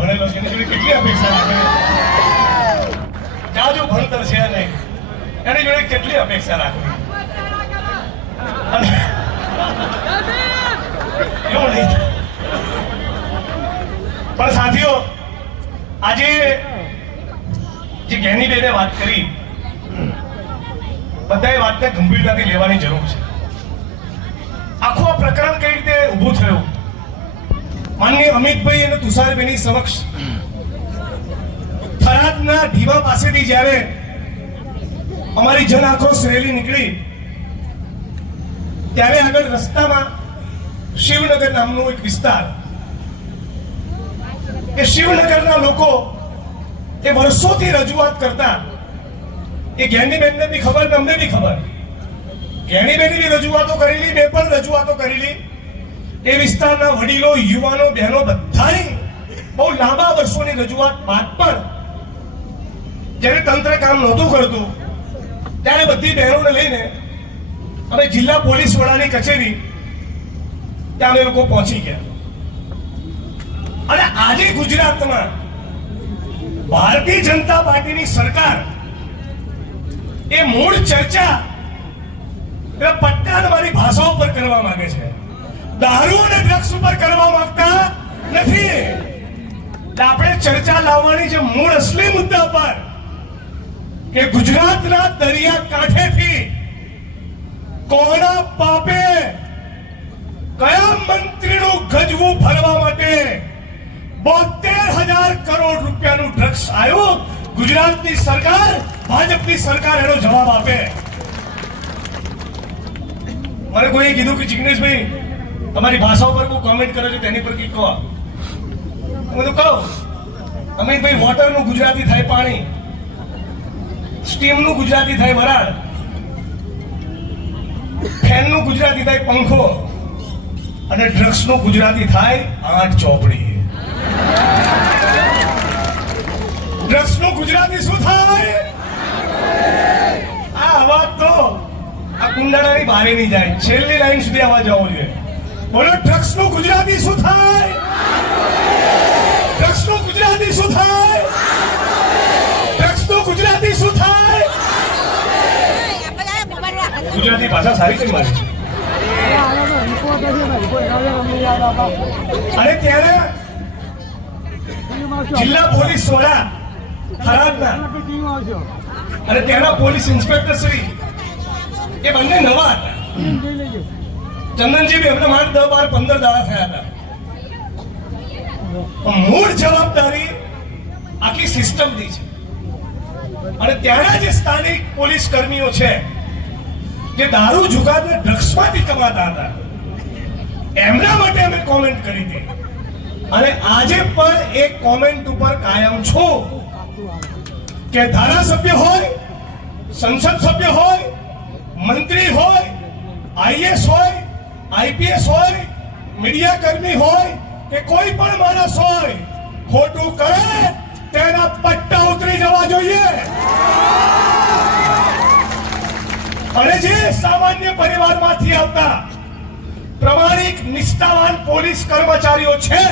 ભણેલો છે એની જોડે કેટલી અપેક્ષા રાખે? જાજુ ભણતર છે નહીં, એની જોડે કેટલી અપેક્ષા રાખવી? એવું નહીં. પણ સાથીઓ, આજે જે જ્ઞાનીબેને વાત કરી, બધાએ વાતને ગંભીરતાથી લેવાની જરૂર છે. આખું આ પ્રકરણ કઈ રીતે ઊભું થયું? માનનીય અમિતભાઈ અને તુષારબેની સમક્ષ થરાદના ઢીવા પાસેથી જ્યારે અમારી જન આક્રોશ રેલી નીકળી, ત્યારે આગળ રસ્તામાં શિવનગર નામનો એક વિસ્તાર, એ શિવનગરના લોકો એ વર્ષોથી રજૂઆત કરતા, એ જ્ઞાનીબેનને બી ખબર ને અમને બી ખબર, જ્ઞાનીબેને બી રજૂઆતો કરેલી, મેં પણ રજૂઆતો કરેલી. એ વિસ્તારના વડીલો, યુવાનો, બહેનો બધાની બહુ લાંબા વર્ષોની રજૂઆત બાદ પણ જ્યારે તંત્ર કામ નહોતું કરતું, ત્યારે બધી બહેનોને લઈને અમે જિલ્લા પોલીસ વડાની કચેરી ત્યાં અમે લોકો પહોંચી ગયા. અને આજે ગુજરાતમાં ભારતીય જનતા પાર્ટીની સરકાર એ મૂળ ચર્ચા પટ્ટાની ભાષા ઉપર કરવા માંગે છે, દારૂ અને ડ્રગ્સ ઉપર કરવા માંગતા નથી. આપણે ચર્ચા લાવવાની છે મૂળ અસલી મુદ્દા પર, કે ગુજરાતના દરિયા કાંઠેથી કોના પાપે કયા મંત્રીનું ગજવું ભરવા માટે 72,000 કરોડ રૂપિયાનું ડ્રગ્સ આવ્યું? ગુજરાતની સરકાર, ભાજપની સરકાર એનો જવાબ આપે. મને કોઈએ કીધું કે જિગ્નેશભાઈ તમારી ભાષા ઉપર કોઈ કોમેન્ટ કરે છે તેની પર કંઈક કહો. હું તો કહું, અમિતભાઈ, વોટરનું ગુજરાતી થાય પાણી, સ્ટીમનું ગુજરાતી થાય વરાળ, ફેનનું ગુજરાતી થાય પંખો, અને ડ્રગ્સનું ગુજરાતી થાય 8 ચોપડી. ડ્રગ્સનું ગુજરાતી શું થાય? આ અવાજ તો આ કુંડાળાની બહાર નહીં જાય, છેલ્લી લાઈન સુધી અવાજ આવવો જોઈએ. બોલો, ડ્રગ્સનું ગુજરાતી શું થાય? ડ્રગ્સનું ગુજરાતી શું થાય? ડ્રગ્સનું ગુજરાતી શું થાય? ગુજરાતી ભાષા સારી કરી મારી છે. અને ત્યારે જિલ્લા પોલીસ વડા થરાદના અને ત્યાંના પોલીસ ઇન્સ્પેક્ટર શ્રી એ બંને નવા હતા. ચંદનજી એમને માત્ર 10, 12, 15 દાડા થયા હતા. મૂળ જવાબદારી આખી સિસ્ટમની છે. અને ત્યાંના જે સ્થાનિક પોલીસ કર્મીઓ છે, જે દારૂ જુગારને ડ્રગ્સમાંથી કમાતા હતા, એમના માટે અમે કોમેન્ટ કરી હતી. અને આજે પણ એક કોમેન્ટ ઉપર કાયમ છું કે ધારાસભ્ય હોય, સંસદ સભ્ય હોય, મંત્રી હોય, આઈએસ હોય, આઈપીએસ હોય, મીડિયા કર્મી હોય કે કોઈ પણ માણસ હોય, ખોટું કરે તેના પટ્ટા ઉતરી જવા જોઈએ. અને જે સામાન્ય પરિવારમાંથી આવતા પ્રમાણિક નિષ્ઠાવાન પોલીસ કર્મચારીઓ છે,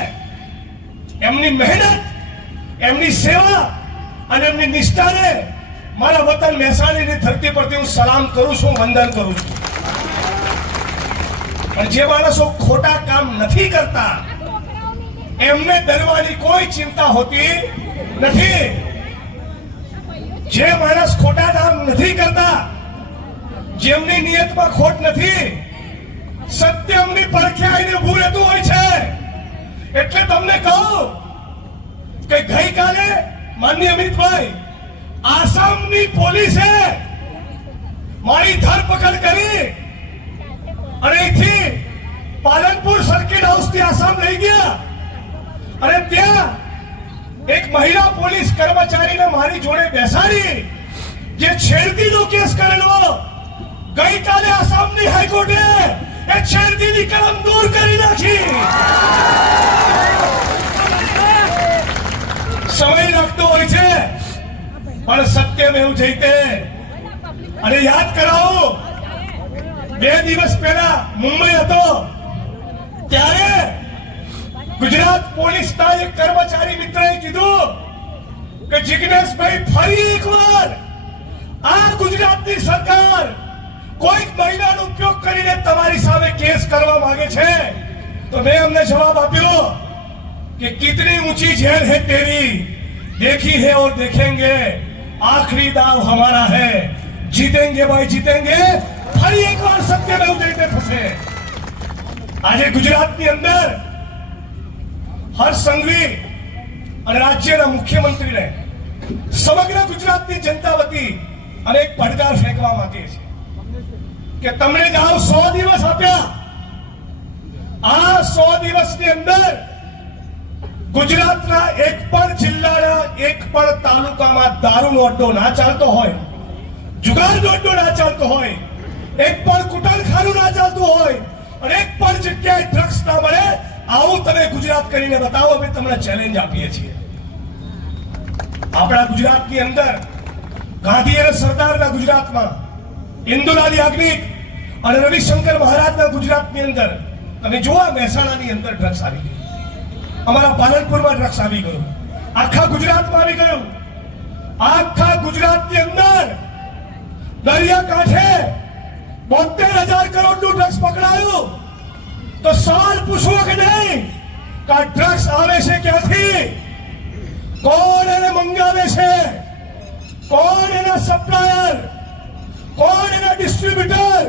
એમની મહેનત, એમની સેવા અને એમની નિષ્ઠાને મારા વતન મહેસાણાની ધરતી પરથી હું સલામ કરું છું, વંદન કરું છું. અને જે માણસો ખોટા કામ નથી કરતા, એમને ડરવાની કોઈ ચિંતા હોતી નથી. જે માણસ ખોટા કામ નથી કરતા, જેમની નિયતમાં ખોટ નથી, સત્ય એમની પડખે આવીને ઊભું રહેતું હોય છે. એટલે તમને કહું કે ગઈકાલે માનનીય અમિતભાઈ, આસામની પોલીસે મારી ધરપકડ કરી અને અહીંથી પાલનપુર સર્કિટ હાઉસથી આસામ લઈ ગયા. અને ત્યાં એક મહિલા પોલીસ કર્મચારીને મારી જોડે બેસાડી, જે છેડતીનો કેસ કરેલો, ગઈકાલે આસામની હાઈકોર્ટે એ છેડતીની કલમ દૂર કરી નાખી. સમય લાગતો હોય છે, પણ સત્યમેવ જયતે. અને યાદ કરાવો, 2 દિવસ પહેલા મુંબઈ હતો, ત્યારે ગુજરાત પોલીસના એક કર્મચારી મિત્રએ કીધું કે જિગ્નેશભાઈ ફરી એકવાર આ ગુજરાતની સરકાર કોઈક મહિલાનો ઉપયોગ કરીને તમારી સામે કેસ કરવા માંગે છે તો મેં અમને જવાબ આપ્યો कि कितनी ऊंची जेल है तेरी देखी है और देखेंगे आखिरी दाव हमारा है जीतेंगे भाई जीतेंगे फरी एक बार सत्यमेव जयते फसे आज गुजरातની અંદર હર્ષ સંઘવી અને રાજ્યના મુખ્યમંત્રીને સમગ્ર ગુજરાતની જનતા વતી અને એક પડકાર ફેંકવા માંગે છે કે તમને જાઓ 100 દિવસ આપ્યા આ 100 દિવસની અંદર ગુજરાતના એક પણ જિલ્લાના એક પણ તાલુકામાં દારૂનો અડ્ડો ના ચાલતો હોય, જુગારનો અડ્ડો ના ચાલતો હોય, એક પણ કુટરખાનું ના ચાલતું હોય અને એક પણ જગ્યાએ ડ્રગ્સ ના મળે, આવું તમે ગુજરાત કરીને બતાવો. અમે તમને ચેલેન્જ આપીએ છીએ. આપણા ગુજરાતની અંદર ગાંધી અને સરદારના ગુજરાતમાં, ઇન્દુલાલ યાજ્ઞિક અને રવિશંકર મહારાજના ગુજરાતની અંદર તમે જોવા મહેસાણાની અંદર ડ્રગ્સ આવી ગઈ, અમારા પાલનપુરમાં ડ્રગ્સ આવી ગયું, આખા ગુજરાતમાં આવી ગયું. આખા ગુજરાતની અંદર દરિયાકાંઠે 72,000 કરોડનું ડ્રગ્સ પકડાયું. તો સવાલ પૂછવો કે નહીં કે આ ડ્રગ્સ આવે છે ક્યાંથી, કોણ એને મંગાવે છે, કોણ એના સપ્લાયર, કોણ એના ડિસ્ટ્રીબ્યુટર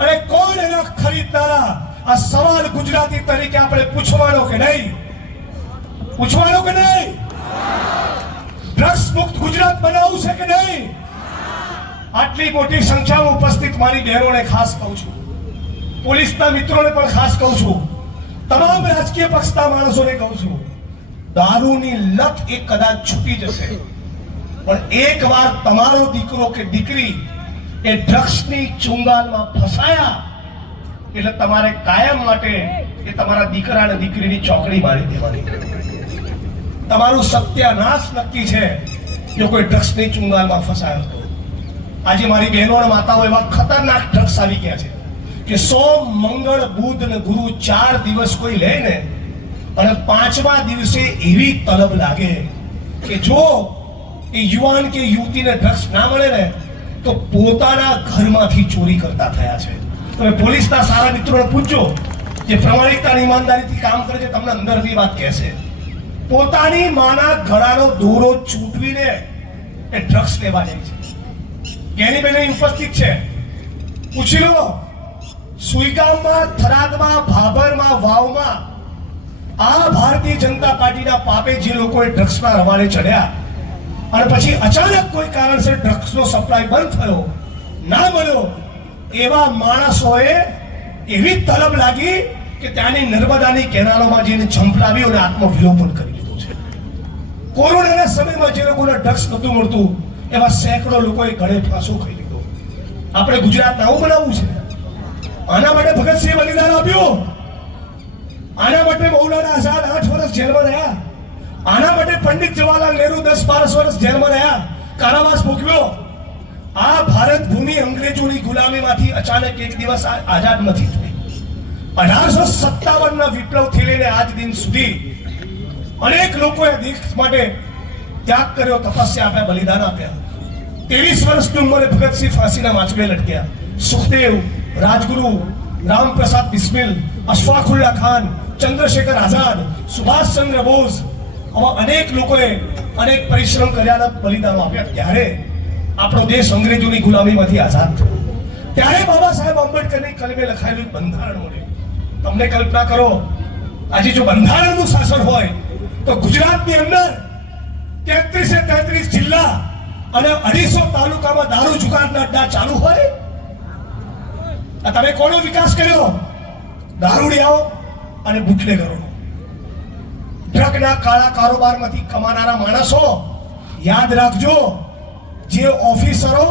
અને કોણ એના ખરીદનારા? આ સવાલ ગુજરાતી તરીકે આપણે પૂછવાનો કે નહીં? પૂછવાનો કે નહીં? ડ્રગ્સ મુક્ત ગુજરાત બનાવવું છે કે નહીં? આટલી મોટી સંખ્યામાં ઉપસ્થિત મારી બહેનોને ખાસ કહું છું, પોલીસના મિત્રોને પણ ખાસ કહું છું, તમામ રાજકીય પક્ષના માણસોને કહું છું, દારૂની લત એ કદાચ છૂટી જશે પણ એકવાર તમારો દીકરો કે દીકરી એ ડ્રગ્સની ચુંગાલમાં ફસાયા એટલે તમારે કાયમ માટે એ તમારા દીકરા અને દીકરીની ચોકડી મારી દેવાની. તમારું સત્યાનાશ નક્કી છે જો કોઈ ડ્રગ્સની ચુંગાલમાં ફસાયો તો. આજે મારી બહેનો અને માતાઓ એવા ખતરનાક ડ્રગ્સ આવી ગયા છે કે સોમ, મંગળ, બુધ અને ગુરુ 4 દિવસ કોઈ લે ને અને 5મા દિવસે એવી તલબ લાગે કે જો એ યુવાન કે યુવતીને ડ્રગ્સ ના મળે ને તો પોતાના ઘરમાંથી ચોરી કરતા થયા છે. તમે પોલીસના સારા મિત્રોને પૂછજો જે પ્રમાણિકતા અને ઈમાનદારીથી કામ કરે છે, તમને અંદરની વાત કહેશે. પોતાની માના ગળાનો દોરો ચૂંટવીને એ ડ્રગ્સ લેવા જાય છે. કેની બેન ઉપસ્થિત છે, પૂછી લો. સુઈગામમાં, થરાદમાં, ભાભરમાં, વાવમાં આ ભારતીય જનતા પાર્ટીના પાપે જે લોકોએ ડ્રગ્સના રવાડે ચડ્યા અને પછી અચાનક કોઈ કારણસર ડ્રગ્સનો સપ્લાય બંધ થયો, ના મળ્યો, એવા માણસોએ એવી તલબ લાગી કે ત્યાંની નર્મદાની કેનાલોમાં જઈને ઝંપલાવી અને આત્મવિલોપન કરી લીધું છે. કોરોનાના સમયમાં જે લોકોને ડ્રગ્સ નહોતું મળતું એવા સેંકડો લોકોએ ગળે ફાંસો ખાઈ લીધો. આપણે ગુજરાત આવું બનાવવું છે? આના માટે ભગતસિંહ બલિદાન આપ્યું, આના માટે મૌલાના આઝાદ 8 વર્ષ જેલમાં રહ્યા, આના માટે પંડિત જવાહરલાલ નહેરુ 10-12 વર્ષ જેલમાં રહ્યા, કારાવાસ ભોગવ્યો. આ ભારત ભૂમિ અંગ્રેજોની ગુલામીમાંથી અચાનક એક દિવસ આઝાદ નથી થઈ. 1857ના વિપ્લવથી લઈને આજ દિન સુધી અનેક લોકોએ દેશ માટે ત્યાગ કર્યો, તપસ્યા આપ્યા, બલિદાન આપ્યા. 23 વર્ષની ઉંમરે ભગતસિંહ ફાંસીના માંચવે લટક્યા. સુખદેવ, રાજગુરુ, રામપ્રસાદ બિસ્મિલ, અશફાકુલ્લા ખાન, ચંદ્રશેખર આઝાદ, સુભાષચંદ્ર બોઝ, આવા અનેક લોકોએ અનેક પરિશ્રમ કર્યા, બલિદાનો આપ્યા. ત્યારે આપણો દેશ અંગ્રેજોની ગુલામીમાંથી આઝાદ થયો. ત્યારે બાબા સાહેબ આંબેડકરની કલમે લખાયેલું બંધારણ મળે. તમને કલ્પના કરો, આજે જો બંધારણનું શાસન હોય તો ગુજરાતની અંદર 33 જિલ્લા અને 250 તાલુકામાં દારૂ જુગારના અડ્ડા ચાલુ હોય. તમે કોનો વિકાસ કર્યો? દારૂડિયાઓ અને બુટલેગરો, ડ્રગના કાળા કારોબારમાંથી કમાનારા માણસો. યાદ રાખજો, જે ઓફિસરો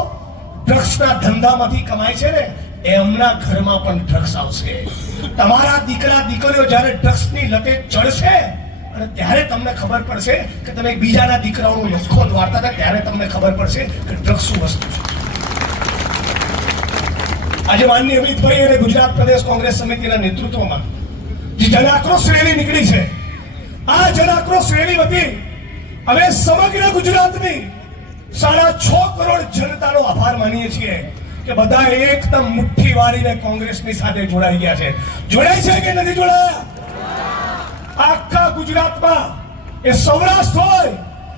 ડ્રગ્સના ધંધામાંથી કમાય છે ને એમના ઘરમાં પણ ડ્રગ્સ આવશે. તમારા દીકરા દીકરીઓ જ્યારે ડ્રગ્સની લતે ચડશે અને ત્યારે તમને ખબર પડશે કે તમે બીજાના દીકરાઓનો લખો વાર્તા હતા, ત્યારે તમને ખબર પડશે કે ડ્રગ્સ શું વસ્તુ છે. આજે માનનીય અમિતભાઈ અને ગુજરાત પ્રદેશ કોંગ્રેસ સમિતિના નેતૃત્વમાં જે જન આક્રોશ રેલી નીકળી છે આ જનાક્રોશ રેલી હતી. હવે સમગ્ર ગુજરાતની 6.5 કરોડ જનતાનો આભાર માનીએ છીએ કે બધા એકદમ મુઠ્ઠી વાળીને કોંગ્રેસની સાથે જોડાઈ ગયા છે. જોડાય છે કે નથી જોડાયા? આખા ગુજરાતમાં એ સૌરાષ્ટ્ર હોય,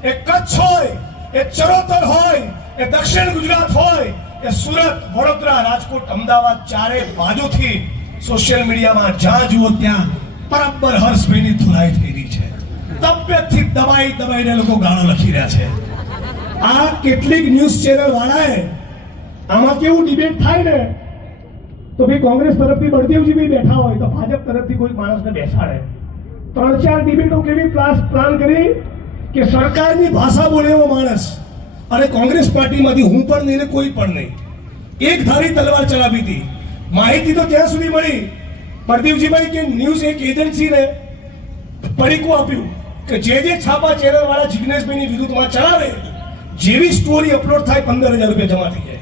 એ કચ્છ હોય, એ ચરોતર હોય, એ દક્ષિણ ગુજરાત હોય, એ સુરત, વડોદરા, રાજકોટ, અમદાવાદ, ચારે બાજુથી સોશિયલ મીડિયામાં જ્યાં જુઓ ત્યાં બરાબર હર્ષભાઈની ધુલાઈ થઈ રહી છે. તબિયતથી દબાઈને લોકો ગાળો લખી રહ્યા છે. આ કેટલીક ન્યૂઝ ચેનલ વાળાએ આમાં કેવું ડિબેટ થાય ને, તો ભાઈ કોંગ્રેસ તરફથી બળદેવજી ભાઈ બેઠા હોય તો ભાજપ તરફથી કોઈ માણસને બેસાડે. 3-4 ડિબેટો કેવી પ્લાન કરી કે સરકારની ભાષા બોલે એવો માણસ અને કોંગ્રેસ પાર્ટીમાંથી હું પણ નહીં ને કોઈ પણ નહીં, એક ધારી તલવાર ચલાવી હતી. માહિતી તો ત્યાં સુધી મળી બળદેવજીભાઈ કે ન્યૂઝ એક એજન્સીને પડીકું આપ્યું કે જે છાપા ચેનલ વાળા જિગ્નેશભાઈની વિરુદ્ધમાં ચલાવે, જેવી સ્ટોરી અપલોડ થાય 15,000 રૂપિયા જમા થઈ જાય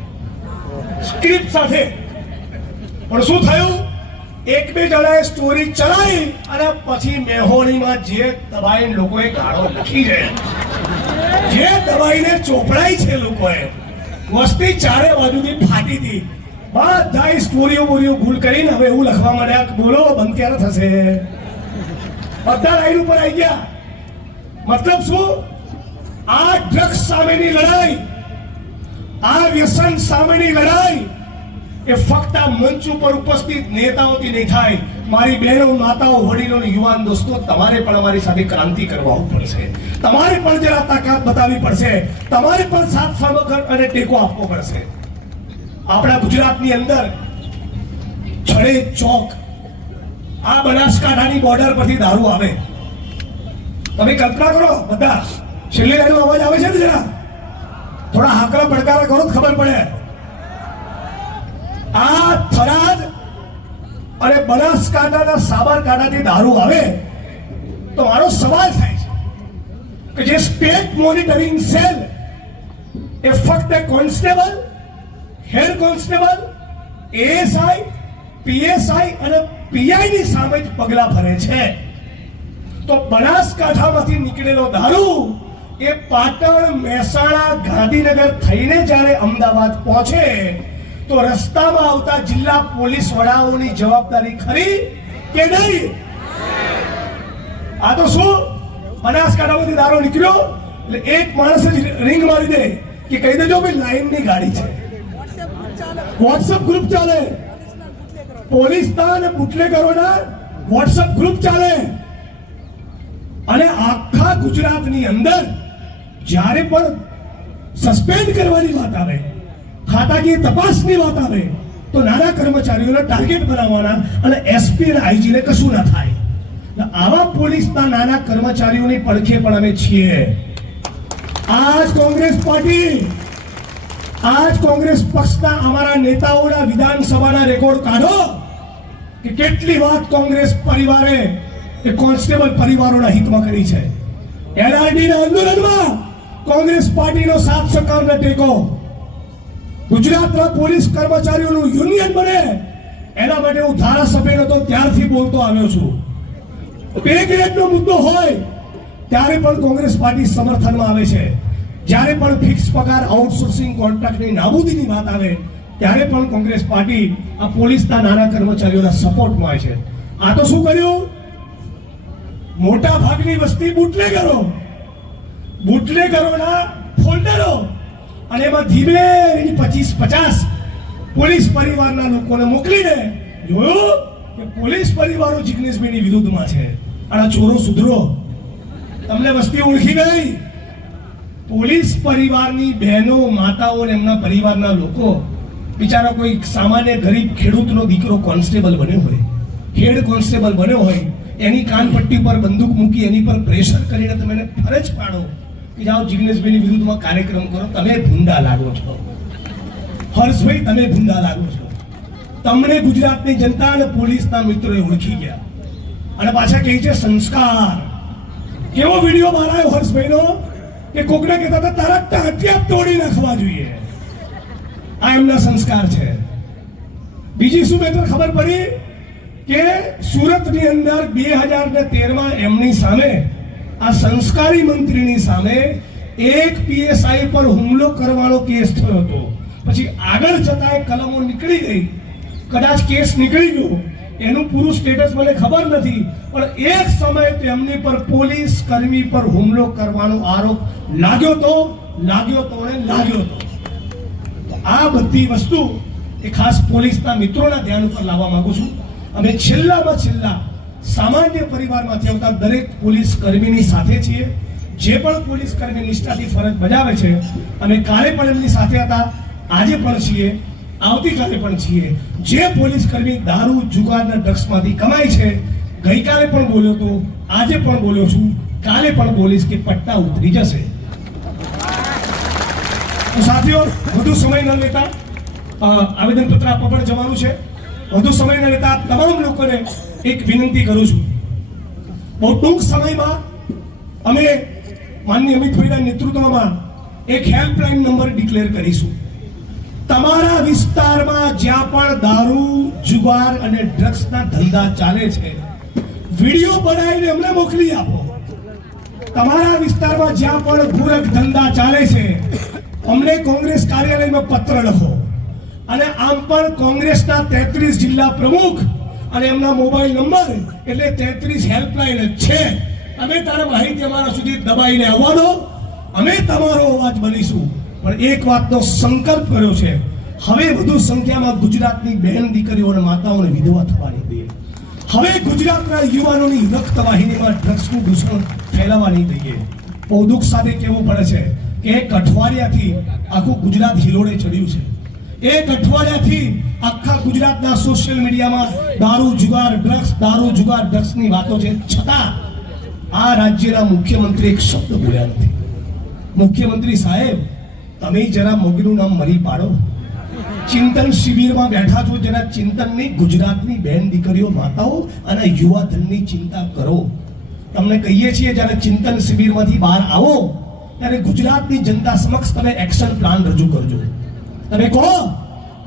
સ્ક્રિપ્ટ સાથે. પણ શું થયું? 1-2 જણાએ સ્ટોરી ચલાવી અને પછી મેહોણીમાં જે દબાઈને લોકોએ ગાળો લખી છે, જે દબાઈને ચોપડાઈ છે લોકોએ, વસ્તી ચારે બાજુથી ફાટી હતી. બધા સ્ટોરીઓ ભૂલ કરીને હવે એવું લખવા માંડ્યા કે બોલો બંધ ક્યારે થશે. બધા લાઈન ઉપર આવી ગયા. મતલબ શું? આ ડ્રગ્સ સામેની લડાઈ, આ વ્યસન સામેની લડાઈ એ ફક્ત મંચ ઉપર ઉપસ્થિત નેતાઓથી નહીં થાય. મારી બહેનો, માતાઓ, વડીલો, યુવાન દોસ્તો, તમારે પણ અમારી સાથે ક્રાંતિ કરવા પડશે. તમારે પણ જરા તાકાત બતાવવી પડશે. તમારે પણ સાથ સહકાર અને ટેકો આપવો પડશે. આપણા ગુજરાતની અંદર છડે ચોક, આ બનાસકાંઠાની બોર્ડર પરથી દારૂ આવે. તમે કલ્પના કરો, બધા છેલ્લી લાઈનનો અવાજ આવે છે ને, જરા થોડા હાકરા પડકારા કરો તો ખબર પડે. આ થરાદ અને બનાસકાંઠાના સાબરકાંઠાથી દારૂ આવે તો મારો સવાલ થાય છે કે જે સ્ટેટ મોનિટરિંગ સેલ એ ફક્ત constable, head constable, ASI, PSI અને પીઆઈની સામે જ પગલા ભરે છે, તો બનાસકાંઠામાંથી નીકળેલો દારૂ એ પાટણ, મહેસાણા, ગાંધીનગર થઈને જ્યારે અમદાવાદ પહોંચે તો રસ્તામાં આવતા જિલ્લા પોલીસ વડાઓની જવાબદારી ખરી કે નહીં? આ તો શું, બનાસકાંઠામાંથી દારૂ નીકળ્યો એટલે એક માણસ જ રિંગ મારી દે કે કહી દેજો ભાઈ લાઈનની ગાડી છે. વોટ્સઅપ ગ્રુપ ચાલે, પોલીસના અને બુટલેગરોના વોટ્સઅપ ગ્રુપ ચાલે. અને આખા ગુજરાતની અંદર જ્યારે પણ સસ્પેન્ડ કરવાની વાત આવે, ખાતાકીય તપાસની વાત આવે તો નાના કર્મચારીઓને ટાર્ગેટ બનાવવાના અને એસપી અને આઈજી ને કશું ના થાય. આવા પોલીસના નાના કર્મચારીઓની પડખે પણ અમે છીએ. આજ કોંગ્રેસ પાર્ટી, આજ કોંગ્રેસ પક્ષના અમારા નેતાઓના વિધાનસભાના રેકોર્ડ કાઢો કે કેટલી વાત કોંગ્રેસ પરિવારે એ કોન્સ્ટેબલ પરિવારોના હિતમાં કરી છે. એનઆરડીના આંદોલનમાં કોંગ્રેસ પાર્ટીનો સાથ સહકારનો ટેકો, ગુજરાતના પોલીસ કર્મચારીઓનું યુનિયન બને એના માટે હું ધારાસભ્ય હતો ત્યારથી બોલતો આવ્યો છું. પે ગ્રેડનો મુદ્દો હોય ત્યારે પણ કોંગ્રેસ પાર્ટી સમર્થનમાં આવે છે. જ્યારે પણ ફિક્સ પગાર, આઉટસોર્સિંગ કોન્ટ્રાક્ટની નાબૂદીની વાત આવે ત્યારે પણ કોંગ્રેસ પાર્ટી આ પોલીસના નાના કર્મચારીઓના સપોર્ટમાં આવે છે. આ તો શું કર્યું? મોટા ભાગની વસ્તી બુટલેગરોના ફોલ્ડરો અને એમાં ધીમે 25-50 પોલીસ પરિવારના લોકોને મોકલીને જોયું કે પોલીસ પરિવારો જિગ્નેશભાઈની વિરુદ્ધમાં છે. અને ચોરો સુધરો, તમને વસ્તી ઓળખી ગઈ. પોલીસ પરિવારની બહેનો, માતાઓ અને એમના પરિવારના લોકો, બિચારા કોઈ સામાન્ય ગરીબ ખેડૂતનો દીકરો કોન્સ્ટેબલ બન્યો હોય, હેડ કોન્સ્ટેબલ બન્યો હોય, એની કાનપટ્ટી પર બંદૂક મૂકી એની પર પ્રેશર કરીને તમે એને ફરજ પાડો કે જાઓ જિગ્નેશભાઈની વિરુદ્ધમાં કાર્યક્રમ કરો, તમે ભૂંડા લાગો છો. હર્ષભાઈ, તમે ભૂંડા લાગો છો. તમને ગુજરાતની જનતા અને પોલીસના મિત્રોએ ઓળખી ગયા અને પાછા કહે છે સંસ્કાર. કેવો વિડીયો બનાવ્યો હર્ષભાઈનો કે કોકને કહેતા હતા તારા ટાંટિયા તોડી નાખવા જોઈએ. આ એમના સંસ્કાર છે. બીજી શું બેટર ખબર પડી કે સુરતની અંદર 2013માં એમની સામે આ સંસ્કારી મંત્રીની સામે એક પીએસઆઈ પર હુમલો કરવાનો કેસ થયો હતો. પછી આગળ જતા કલમો નીકળી ગઈ, કદાચ કેસ નીકળી ગયો, એનું પૂરું સ્ટેટસ મને ખબર નથી, પણ એક સમય તેમની પર પોલીસ કર્મી પર હુમલો કરવાનો આરોપ લાગ્યો તો આ બધી વસ્તુ એ ખાસ પોલીસના મિત્રોના ધ્યાન ઉપર લાવવા માંગુ છું. અમે છેલ્લામાં છેલ્લા સામાન્ય પરિવારમાંથી આવતા દરેક પોલીસ કર્મીની સાથે છીએ. જે પણ પોલીસ કર્મી નિષ્ઠાથી ફરજ બજાવે છે, અમે કાલે પણ એમની સાથે હતા, આજે પણ છીએ, આવતીકાલે પણ છીએ. જે પોલીસ કર્મી દારૂ જુગારના ડ્રગ્સમાંથી કમાય છે, ગઈકાલે પણ બોલ્યો હતો, આજે પણ બોલ્યો છું, કાલે પણ બોલીશ કે પટ્ટા ઉતરી જશે. તો સાથીઓ, વધુ સમય ન લેતા આવેદનપત્ર આપવા પણ જવાનું છે. વધુ સમય ન લેતા તમામ લોકોને એક વિનંતી કરું છું. બહુ ટૂંક સમયમાં અમે માનનીય અમિતભાઈના નેતૃત્વમાં એક હેલ્પલાઇન નંબર ડિક્લેર કરીશું. તમારા વિસ્તારમાં જ્યાં પણ દારૂ જુગાર અને ડ્રગ્સના ધંધા ચાલે છે, વિડીયો બનાવીને અમને મોકલી આપો. તમારા વિસ્તારમાં જ્યાં પણ ગુરખ ધંધા ચાલે છે, અમને કોંગ્રેસ કાર્યાલયમાં પત્ર લખો. અને આમ પણ કોંગ્રેસના 33 જિલ્લા પ્રમુખ અને એમના મોબાઈલ નંબર એટલે 33 હેલ્પલાઇન જ છે. અમે તારા માહિતી અમારા સુધી દબાઈને આવવાનો, અમે તમારો અવાજ બનીશું. પણ એક વાતનો સંકલ્પ કર્યો છે, હવે વધુ સંખ્યામાં ગુજરાતની બહેન દીકરીઓ અને માતાઓને વિધવા થવાની દઈએ. હવે ગુજરાતના યુવાનોની રક્તવાહિનીમાં ડ્રગ્સનું દૂષણ ફેલાવા નહીં દઈએ. બહુ દુઃખ સાથે કહેવું પડે છે કે એક અઠવાડિયાથી આખું ગુજરાત હિલોડે ચડ્યું છે. એક અઠવાડિયાથી આખા ગુજરાતના સોશિયલ મીડિયામાં દારૂ જુગાર ડ્રગ્સની વાતો છે. છતાં આ રાજ્યના મુખ્યમંત્રી એક શબ્દ બોલ્યા નથી. મુખ્યમંત્રી સાહેબ, તમે જરા મોગીનું નામ મરી પાડો. ચિંતન શિબિરમાં બેઠા છો, જરા ચિંતનની ગુજરાતની બહેન દીકરીઓ માતાઓ અને યુવા ધનની ચિંતા કરો. તમને કહીએ છીએ જ્યારે ચિંતન શિબિરમાંથી બહાર આવો ત્યારે ગુજરાતની જનતા સમક્ષ તમે એક્શન પ્લાન રજૂ કરજો. તમે કહો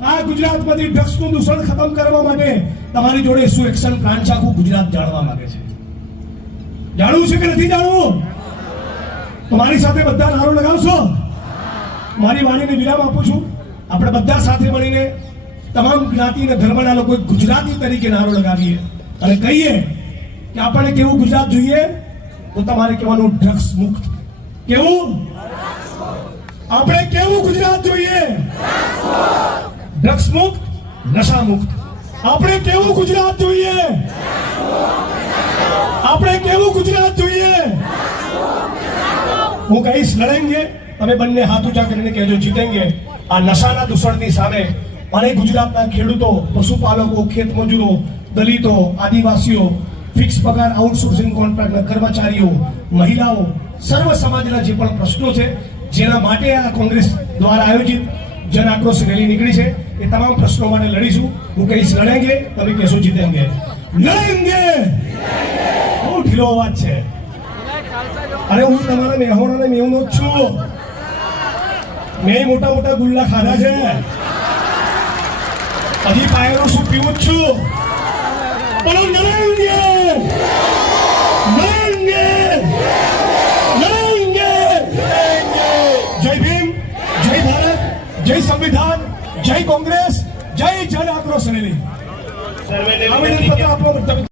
આ ગુજરાતમાંથી ડ્રગ્સનું દૂષણ ખતમ કરવા માટે તમારી જોડે શું એક્શન પ્લાન છે, આખું ગુજરાત જાણવા માંગે છે. જાણવું છે કે નથી જાણવું? તમારી સાથે બધા નારો લગાવશો? મારી વાણીને વિરામ આપું છું. આપણે બધા સાથે મળીને તમામ જ્ઞાતિ અને ધર્મના લોકો ગુજરાતી તરીકે નારો લગાવીએ અને કહીએ કે આપણને કેવું ગુજરાત જોઈએ. તો તમારે કહેવાનું ડ્રગ્સ મુક્ત. કેવું? આપણે કેવું ગુજરાત જોઈએ? ડ્રગ્સ મુક્ત, નશા મુક્ત. આપણે કેવું ગુજરાત જોઈએ? આપણે કેવું ગુજરાત જોઈએ? હું કહીશ લડેંગે, તમે બંને હાથ ઊંચા કરીને કહેજો જીતેંગે. આ નશાના દૂષણની સામે અને ગુજરાતના ખેડૂતો, પશુપાલકો, ખેતમજૂરો, દલિતો, આદિવાસીઓ, ફિક્સ પગાર આઉટસોર્સિંગ કોન્ટ્રાક્ટના કર્મચારીઓ, મહિલાઓ, સર્વ સમાજના જે પણ પ્રશ્નો છે જેના માટે આ કોંગ્રેસ દ્વારા આયોજિત જન આક્રોશ રેલી નીકળી છે, એ તમામ પ્રશ્નો માટે લડીશું. હું કહીશ લડેંગે, તમે કહેશો જીતેંગે. લડેંગે. બહુ ઢીલો અવાજ છે. અરે હું તમારા મેહોણાને મેહુનો જ છું. મેં મોટા મોટા ગુલ્લા ખાધા છે, હજી પાયરો શું પીવું જ છું. પણ લડેંગે, લડેંગે, લડેંગે. જય ભીમ, જય ભારત, જય સંવિધાન, જય કોંગ્રેસ, જય જન આક્રોશ રેલી. આવેદનપત્ર આપવા